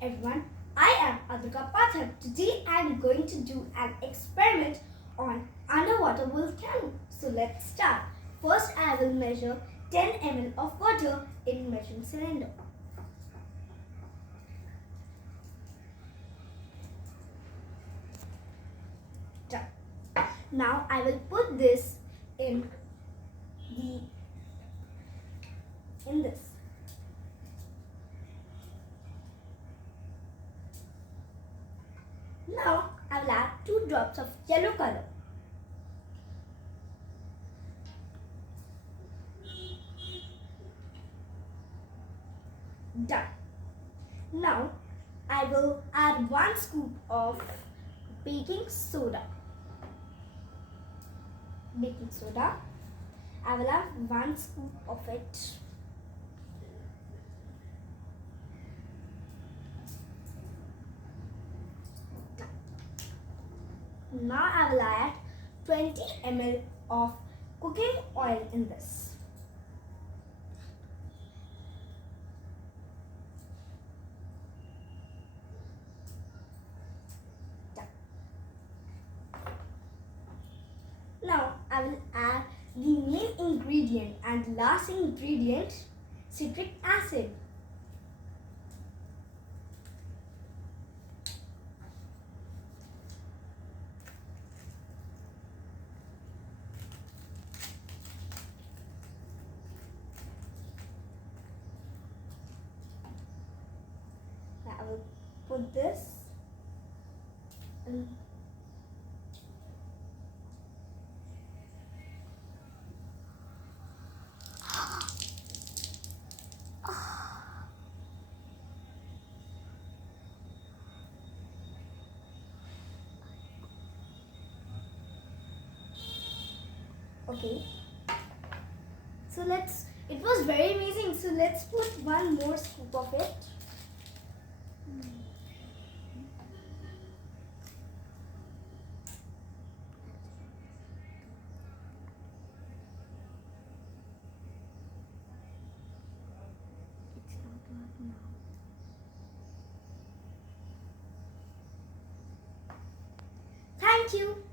Everyone, I am Adhika Pathak. Today I am going to do an experiment on underwater volcano. So let's start. First I will measure 10 ml of water in measuring cylinder. Done. Now I will put this in this. Now I will add 2 drops of yellow color. Done. Now I will add 1 scoop of baking soda. I will add 1 scoop of it. Now I will add 20 ml of cooking oil in this. Now I will add the main ingredient and last ingredient, citric acid. I will put this in. Okay, so it was very amazing, so let's put 1 more scoop of it. Thank you.